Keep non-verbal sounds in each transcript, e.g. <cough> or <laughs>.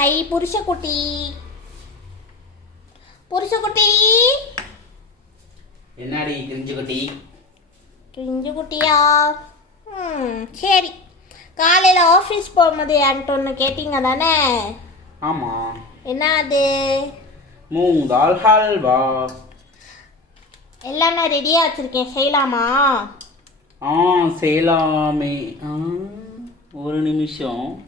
High புருஷக்குட்டி புருஷக்குட்டி என்னடி cringe குட்டி கிழிஞ்சு குட்டியா ம் சரி காலையில் ஆஃபீஸ் போகும்போது என்கிட்ட ஒன்று கேட்டிங்க தானே ஆமாம் என்ன அது மூங் தால் ஹல்வா எல்லாம் நான் ரெடியாக வச்சுருக்கேன் செய்யலாமா ஆ செய்யலாமே ஆ, ஒரு நிமிஷம்.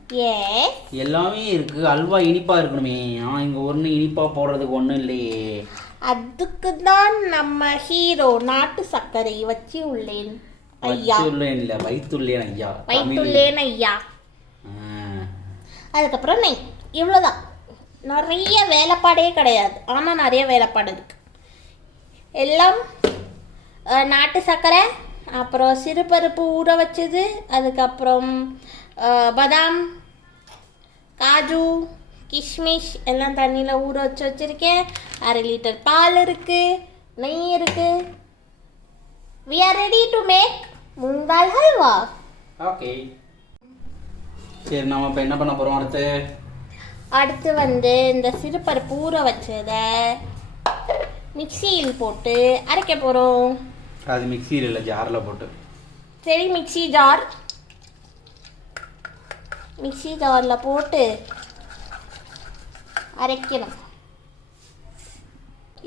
எல்லாமே இருக்கு. அல்வா இனிப்பா இருக்கணுமே. ஆ இங்க ஒன்று இனிப்பா போடுறதுக்கு ஒன்றும் இல்லையே. அதுக்கு தான் நம்ம ஹீரோ நாட்டு சர்க்கரை வச்சு உள்ளேன். ஐயா. வச்சுள்ளேன் இல்லை வைத்துள்ளேன் ஐயா. வைத்துள்ளேன் ஐயா. அதுக்கப்புறம் நெய். இவ்வளோதான் நிறைய வேலைப்பாடே கிடையாது. ஆனால் நிறைய வேலைப்பாடு இருக்கு. எல்லாம் நாட்டு சர்க்கரை அப்புறம் சிறுபருப்பு ஊற வச்சது அதுக்கப்புறம் பாதாம் காஜு கிஷ்மிஷ் எல்லாம் தண்ணியில் ஊற வச்சு வச்சுருக்கேன். அரை லிட்டர் பால் இருக்குது நெய் இருக்குது we are ready to make moong dal halwa. Okay சரி நாம இப்போ என்ன பண்ண போறோம் அடுத்து? அடுத்து வந்து இந்த சிறுபருப்பு ஊற வச்சதை மிக்சியில் போட்டு அரைக்க போகிறோம் அது மிக்சியில் இல்லை ஜாரில் போட்டு. சரி மிக்ஸி ஜார் மிக்ஸி ஜாரில் போட்டு அரைக்கணும்.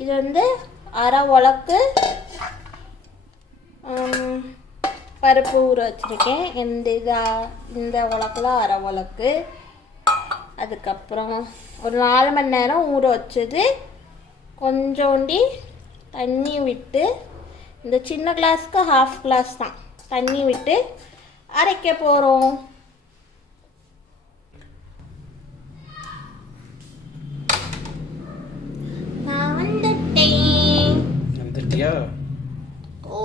இது வந்து அரை உலக்கு பருப்பு ஊற வச்சுருக்கேன். இந்த இதாக இந்த உலக்கில் அரை உலக்கு. அதுக்கப்புறம் ஒரு நாலு மணி நேரம் ஊற வச்சது கொஞ்சோண்டி தண்ணி விட்டு இந்த சின்ன கிளாஸ்க்கு ஹாஃப் கிளாஸ் தான். தண்ணி விட்டு அரைக்க போகிறோம் நான் வந்துட்டேன். வந்துட்டியா? ஓ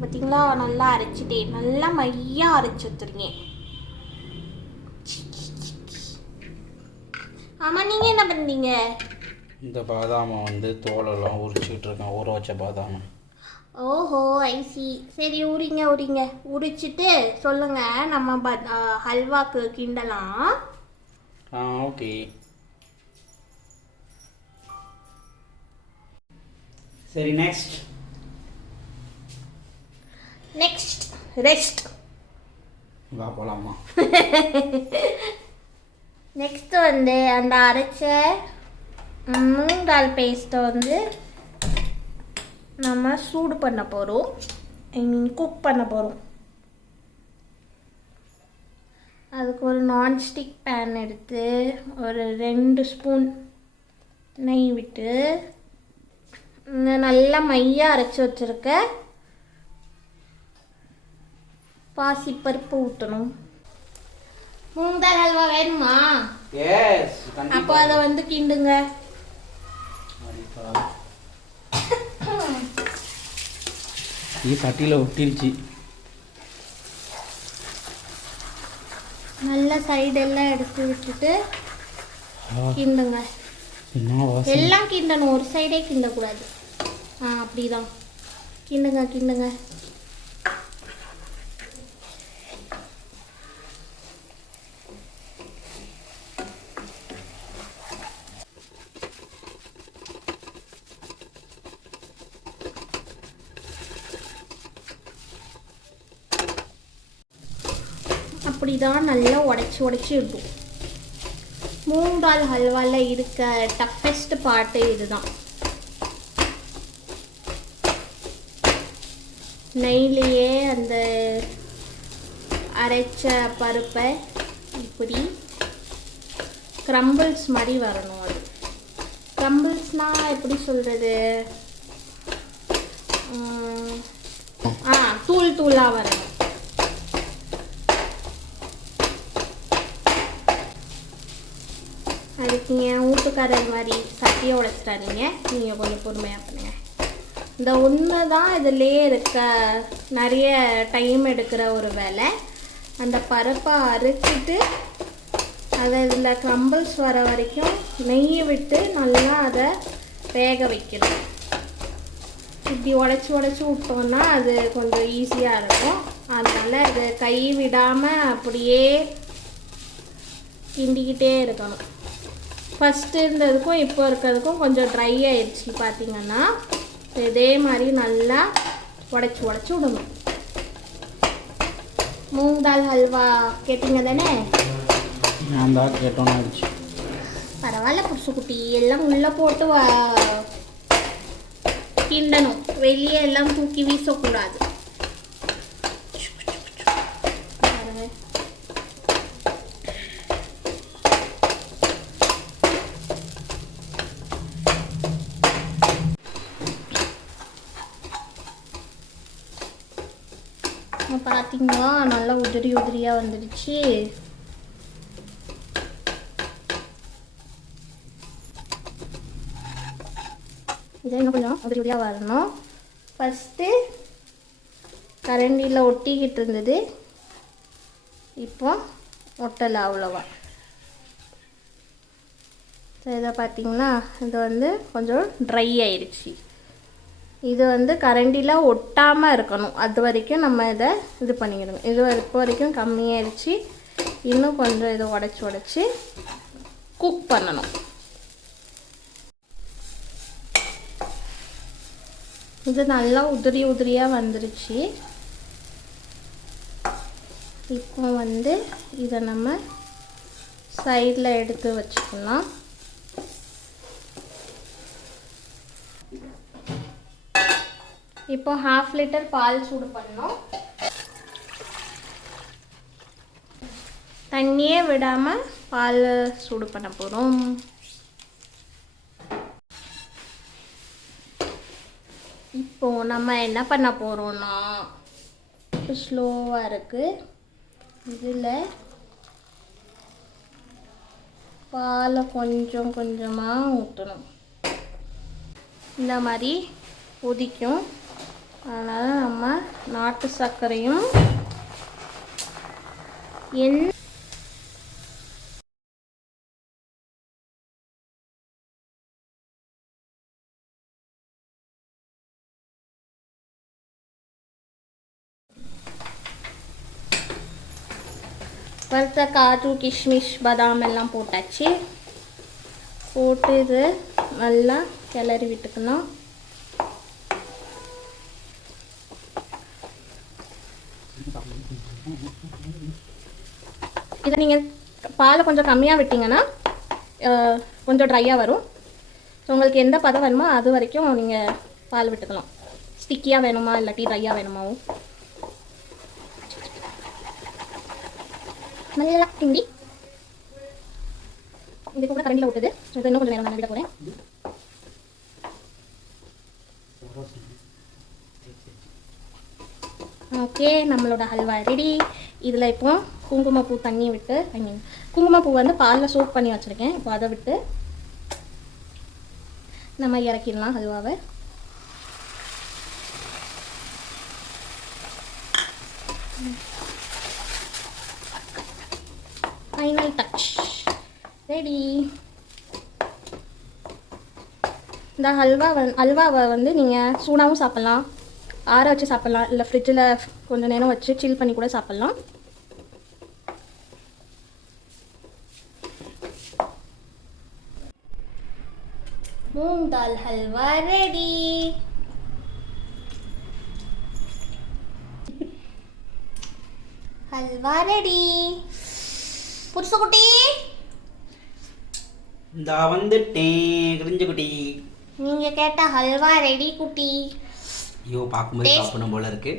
பார்த்தீங்களா நல்லா அரைச்சிட்டேன். நல்லா மையா அரைச்சி வச்சுருக்கேன். ஆமாம் நீங்கள் என்ன பண்ணீங்க இந்த பாதாமை வந்து தோலெல்லாம் உரிச்சிட்டு இருக்கேன். ஊற வச்ச பாதாமை. ஓஹோ ஐசி சரி உரிங்க உரிங்க. உரிச்சிட்டு சொல்லுங்க நம்ம ப- ஹல்வாக்கு கிண்டலாம். ஆ ஓகே. சரி நெக்ஸ்ட் நெக்ஸ்ட் ரெஸ்ட் வா போலாமா? <laughs> நெக்ஸ்ட் வந்து அந்த அரைச்ச மூங் தால் பேஸ்ட்டை வந்து நம்ம சூடு பண்ண போகிறோம் ஐ மீன் குக் பண்ண போகிறோம் அதுக்கு ஒரு நான்ஸ்டிக் பேன் எடுத்து ஒரு ரெண்டு ஸ்பூன் நெய் விட்டு நல்லா மையாக அரைச்சி வச்சுருக்க பாசிப்பருப்பு ஊற்றணும் மூங் தால் ஹல்வா வேணுமா அப்போ அதை வந்து கிண்டுங்க. இது சட்டியில் ஒட்டிருச்சு நல்ல சைடெல்லாம் எடுத்து விட்டுட்டு கிண்டுங்க எல்லாம் கிண்டணும் ஒரு சைடே கிண்டக்கூடாது ஆ அப்படிதான் கிண்டுங்க கிண்டுங்க அப்படிதான் நல்லா உடச்சி உடச்சி இருக்கும். மூங் தால் ஹல்வாவில் இருக்க டஃபஸ்ட் பார்ட்டு இதுதான். நெய்லேயே அந்த அரைச்ச பருப்பை இப்படி க்ரம்பிள்ஸ் மாதிரி வரணும் அது. க்ரம்பிள்ஸ்னால் எப்படி சொல்கிறது ஆ தூள் தூளாக வரணும். அதுக்கு நீங்கள் வீட்டுக்காரர் மாதிரி சட்டியை உடைச்சிடாதீங்க. நீங்கள் கொஞ்சம் பொறுமையாக பண்ணுங்க. இந்த உண்மை தான் இதுலேயே இருக்க நிறைய டைம் எடுக்கிற ஒரு வேலை. அந்த பருப்பை அரைச்சிட்டு அதை இதில் க்ரம்பிள்ஸ் வர வரைக்கும் நெய்யை விட்டு நல்லா அதை வேக வைக்கணும். இப்படி உடச்சி உடச்சி விட்டோம்னா அது கொஞ்சம் ஈஸியாக இருக்கும். அதனால் இது கை விடாமல் அப்படியே கிண்டிக்கிட்டே இருக்கணும். ஃபஸ்ட்டு இருந்ததுக்கும் இப்போ இருக்கிறதுக்கும் கொஞ்சம் ட்ரை ஆயிடுச்சு பார்த்தீங்கன்னா இதே மாதிரி நல்லா உடச்சி உடச்சி விடணும். மூங் தால் ஹல்வா கேட்டீங்க தானே? நான் தான் கேட்டோன்னு ஆயிடுச்சு. பரவாயில்ல புதுசு குட்டி. எல்லாம் உள்ளே போட்டு கிண்டணும். வெளியே எல்லாம் தூக்கி வீசக்கூடாது பாருங்க. இப்ப பார்த்தீங்களா நல்லா உதிரி உதிரியாக வந்துடுச்சு. இதை இன்னும் கொஞ்சம் உதிரி உதிரியாக வரணும். ஃபஸ்ட்டு கரண்டியில் ஒட்டிக்கிட்டு இருந்தது. இப்போ ஒட்டலை அவ்வளோவா. ஸோ இதை பார்த்தீங்களா இது வந்து கொஞ்சம் ட்ரை ஆயிடுச்சு இது வந்து கரண்டியில் ஒட்டாமல் இருக்கணும். அது வரைக்கும் நம்ம இதை இது பண்ணிக்கணும். இது இப்போ வரைக்கும் கம்மியாகிடுச்சு இன்னும் கொஞ்சம் இதை உடச்சி உடச்சி குக் பண்ணணும். இது நல்லா உதிரி உதிரியாக வந்துருச்சு. இப்போ வந்து இதை நம்ம சைடில் எடுத்து வச்சுக்கலாம். இப்போ ஹாஃப் லிட்டர் பால் சூடு பண்ணோம் தண்ணியே விடாமல் பால் சூடு பண்ண போகிறோம் இப்போ நம்ம என்ன பண்ண போகிறோம்னா ஸ்லோவாக இருக்குது இதில் பாலை கொஞ்சம் கொஞ்சமாக ஊற்றணும் இந்த மாதிரி கொதிக்கும் அதனால் நம்ம நாட்டு சர்க்கரையும் என் வறுத்த காஜு கிஷ்மிஷ் பாதாம் எல்லாம் போட்டாச்சு. போட்டு இது நல்லா கிளறி விட்டுக்கணும். இதை நீங்கள் பாலை கொஞ்சம் கம்மியாக விட்டிங்கன்னா கொஞ்சம் ட்ரையாக வரும். ஸோ உங்களுக்கு எந்த பதம் வேணுமோ அது வரைக்கும் நீங்கள் பால் விட்டுக்கலாம். ஸ்டிக்கியாக வேணுமா இல்லாட்டி ட்ரையாக வேணுமாவும். நல்லா கிண்டி. இது கூட கரண்டியில் விட்டுது இது இன்னும் கொஞ்சம் நேரம் நான் விட போகிறேன் ஓகே நம்மளோட ஹல்வா ரெடி இதில் இப்போ குங்குமப்பூ தண்ணி விட்டு ஐ மீன் குங்குமப்பூ வந்து பாலில் சோப் பண்ணி வச்சுருக்கேன். இப்போ அதை விட்டு நம்ம இறக்கிடலாம் ஹல்வாவை ஃபைனல் டச் ரெடி இந்த ஹல்வா வந் ஹல்வாவை வந்து நீங்கள் சூடாகவும் சாப்பிட்லாம். ஆற வச்சு சாப்பிட்லாம். இல்லை ஃப்ரிட்ஜில் கொஞ்சம் நேரம் வச்சு சில் பண்ணி கூட சாப்பிட்லாம். மூங் தால் ஹல்வா ரெடி ஹல்வா ரெடி புதுசு குட்டி இந்த வந்துட்டேன் கிழிஞ்ச குட்டி. நீங்க கேட்ட ஹல்வா ரெடி குட்டி. ஐயோ பார்க்கும்போது. சாப்பிடணும் போல இருக்கு.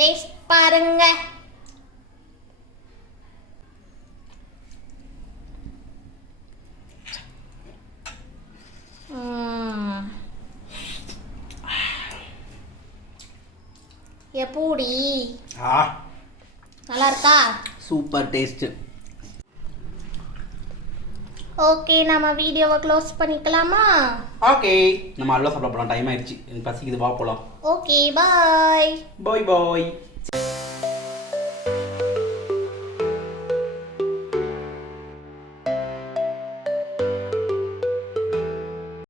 டேஸ்ட் பாருங்க. எப்படி நல்லா இருக்கா? சூப்பர் டேஸ்ட் ஓகே நம்ம வீடியோவை க்ளோஸ் பண்ணிக்கலாமா? ஓகே நம்ம அல்வா சாப்பிட போகலாம் டைம் ஆயிடுச்சு. எனக்கு பசிக்குது. வா போகலாம் ஓகே பாய் பாய் பாய்